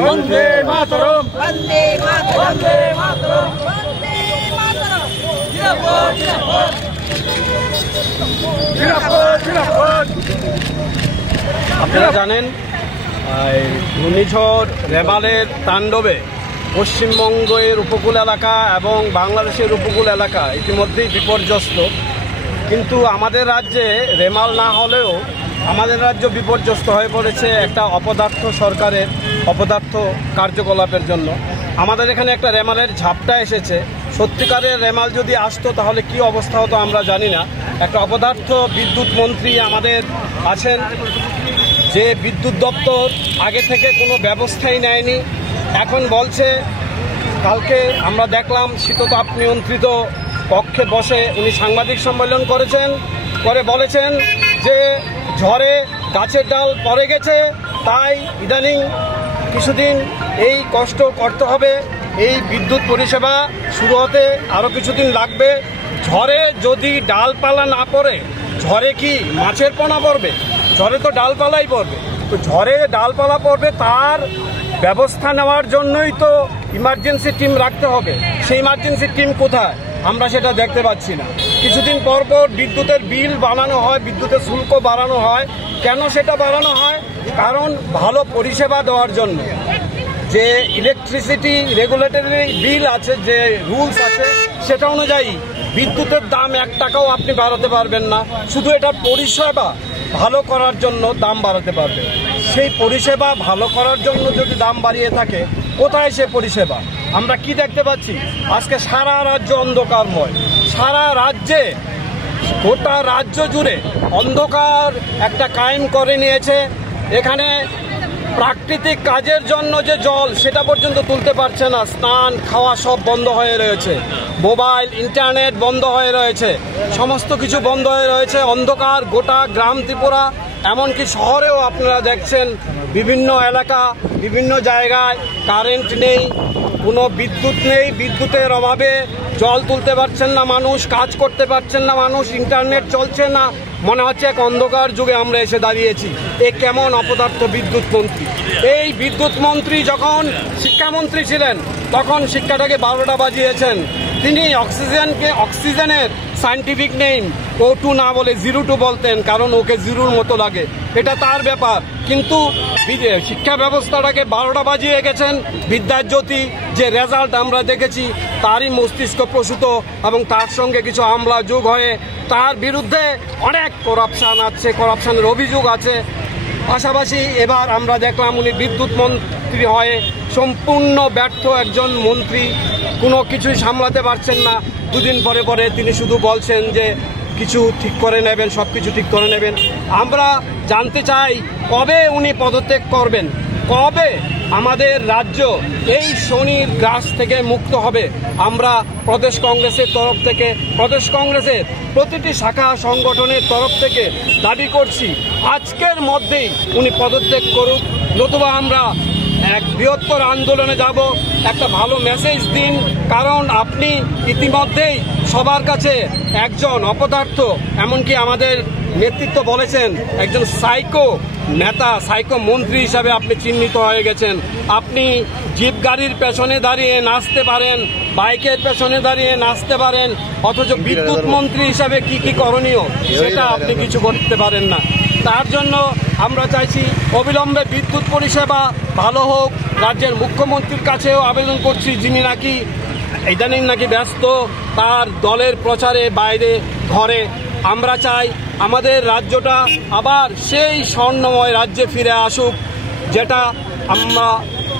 वंदे मातरम वंदे मातरम वंदे मातरम वंदे मातरम जिंदाबाद जिंदाबाद जिंदाबाद। আপনারা জানেন ঘূর্ণিঝড় রেমালের তাণ্ডবে পশ্চিমবঙ্গের উপকূল এলাকা এবং বাংলাদেশের উপকূল এলাকা ইতিমধ্যেই বিপর্যস্ত, কিন্তু আমাদের রাজ্যে রেমাল না হলেও আমাদের রাজ্য বিপর্যস্ত হয়ে পড়েছে একটা অপদার্থ সরকারের অপদার্থ কার্যকলাপের জন্য। আমাদের এখানে একটা রেমালের ঝাপটা এসেছে, সত্যিকারের রেমাল যদি আসতো তাহলে কি অবস্থা হতো আমরা জানি না। একটা অপদার্থ বিদ্যুৎ মন্ত্রী আমাদের আছেন, যে বিদ্যুৎ দপ্তর আগে থেকে কোনো ব্যবস্থাই নেয়নি। এখন বলছে, কালকে আমরা দেখলাম শীততাপ নিয়ন্ত্রিত কক্ষে বসে উনি সাংবাদিক সম্মেলন করেছেন, করে বলেছেন যে ঝড়ে গাছের ডাল পড়ে গেছে, তাই ইদানিং কিছুদিন এই কষ্ট করতে হবে। এই বিদ্যুৎ পরিষেবা শুরু হতে আরও কিছুদিন লাগবে। ঝড়ে যদি ডালপালা না পড়ে, ঝড়ে কি মাছের পোনা পড়বে? ঝড়ে তো ডালপালাই পড়বে। তো ঝড়ে ডালপালা পড়বে, তার ব্যবস্থা নেওয়ার জন্যই তো ইমার্জেন্সি টিম রাখতে হবে। সেই ইমার্জেন্সি টিম কোথায়? আমরা সেটা দেখতে পাচ্ছি না। কিছুদিন পর পর বিদ্যুতের বিল বাড়ানো হয়, বিদ্যুতের শুল্ক বাড়ানো হয়। কেন সেটা বাড়ানো হয়? কারণ ভালো পরিষেবা দেওয়ার জন্য। যে ইলেকট্রিসিটি রেগুলেটরি বিল আছে, যে রুলস আছে, সেটা অনুযায়ী বিদ্যুতের দাম 1 টাকাও আপনি বাড়াতে পারবেন না। শুধু এটা পরিষেবা ভালো করার জন্য দাম বাড়াতে পারবে। সেই পরিষেবা ভালো করার জন্য যদি দাম বাড়িয়ে থাকে, কোথায় সে পরিষেবা? আমরা কি দেখতে পাচ্ছি? আজকে সারা রাজ্য অন্ধকারময়। সারা রাজ্যে, গোটা রাজ্য জুড়ে অন্ধকার একটা কায়েম করে নিয়েছে। এখানে প্রাকৃতিক কাজের জন্য যে জল, সেটা পর্যন্ত তুলতে পারছে না। স্নান খাওয়া সব বন্ধ হয়ে রয়েছে, মোবাইল ইন্টারনেট বন্ধ হয়ে রয়েছে, সমস্ত কিছু বন্ধ হয়ে রয়েছে। অন্ধকার গোটা গ্রাম ত্রিপুরা, এমনকি শহরেও আপনারা দেখছেন বিভিন্ন এলাকা, বিভিন্ন জায়গায় কারেন্ট নেই, কোনো বিদ্যুৎ নেই। বিদ্যুতের অভাবে জল তুলতে পারছেন না মানুষ, কাজ করতে পারছেন না মানুষ, ইন্টারনেট চলছে না। মনে হচ্ছে এক অন্ধকার যুগে আমরা এসে দাঁড়িয়েছি। এ কেমন অপদার্থ বিদ্যুৎ মন্ত্রী! এই বিদ্যুৎ মন্ত্রী যখন শিক্ষামন্ত্রী ছিলেন, তখন শিক্ষাটাকে 12টা বাজিয়েছেন। তিনি অক্সিজেনের সায়েন্টিফিক নেম O2 না বলে 02 বলতেন, কারণ ওকে জিরোর মতো লাগে, এটা তার ব্যাপার। কিন্তু শিক্ষা ব্যবস্থাটাকে 12টা বাজিয়ে গেছেন। বিদ্যার জ্যোতি যে রেজাল্ট আমরা দেখেছি, তারই মস্তিষ্ক প্রসূত এবং তার সঙ্গে কিছু আমলা যোগ হয়ে তার বিরুদ্ধে অনেক করাপশান আছে, করাপশানের অভিযোগ আছে। পাশাপাশি এবার আমরা দেখলাম উনি বিদ্যুৎ মন্ত্রী হয়ে সম্পূর্ণ ব্যর্থ একজন মন্ত্রী, কোনো কিছুই সামলাতে পারছেন না। দুদিন পরে পরে তিনি শুধু বলছেন যে কিছু ঠিক করে নেবেন, সব কিছু ঠিক করে নেবেন। আমরা জানতে চাই কবে উনি পদত্যাগ করবেন, কবে আমাদের রাজ্য এই শনির গ্রাস থেকে মুক্ত হবে। আমরা প্রদেশ কংগ্রেসের তরফ থেকে, প্রদেশ কংগ্রেসের প্রতিটি শাখা সংগঠনের তরফ থেকে দাবি করছি, আজকের মধ্যেই উনি পদত্যাগ করুক, নতুবা আমরা এক বৃহত্তর আন্দোলনে যাব। একটা ভালো মেসেজ দিন, কারণ আপনি ইতিমধ্যেই সবার কাছে একজন অপদার্থ, এমনকি আমাদের নেতৃত্ব বলেছেন একজন সাইকো নেতা, সাইকো মন্ত্রী হিসাবে আপনি চিহ্নিত হয়ে গেছেন। আপনি জিপ গাড়ির পেছনে দাঁড়িয়ে নাচতে পারেন, বাইকের পেছনে দাঁড়িয়ে নাচতে পারেন, অথচ বিদ্যুৎ মন্ত্রী হিসাবে কি কি করণীয় সেটা আপনি কিছু করতে পারেন না। তার জন্য আমরা চাইছি অবিলম্বে বিদ্যুৎ পরিষেবা ভালো হোক। রাজ্যের মুখ্যমন্ত্রীর কাছেও আবেদন করছি, যিনি নাকি ইদানিং নাকি ব্যস্ত তার দলের প্রচারে বাইরে ঘরে। আমরা চাই আমাদের রাজ্যটা আবার সেই স্বর্ণময় রাজ্যে ফিরে আসুক, যেটা আমরা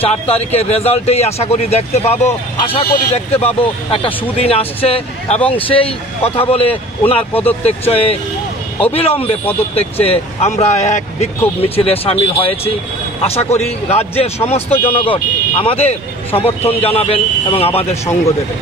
4 তারিখের রেজাল্টেই আশা করি দেখতে পাবো। একটা সুদিন আসছে এবং সেই কথা বলে ওনার পদত্যাগ চেয়ে, অবিলম্বে পদত্যাগ চেয়ে আমরা এক বিক্ষোভ মিছিলে সামিল হয়েছি। আশা করি রাজ্যের সমস্ত জনগণ আমাদের সমর্থন জানাবেন এবং আমাদের সঙ্গ দেবেন।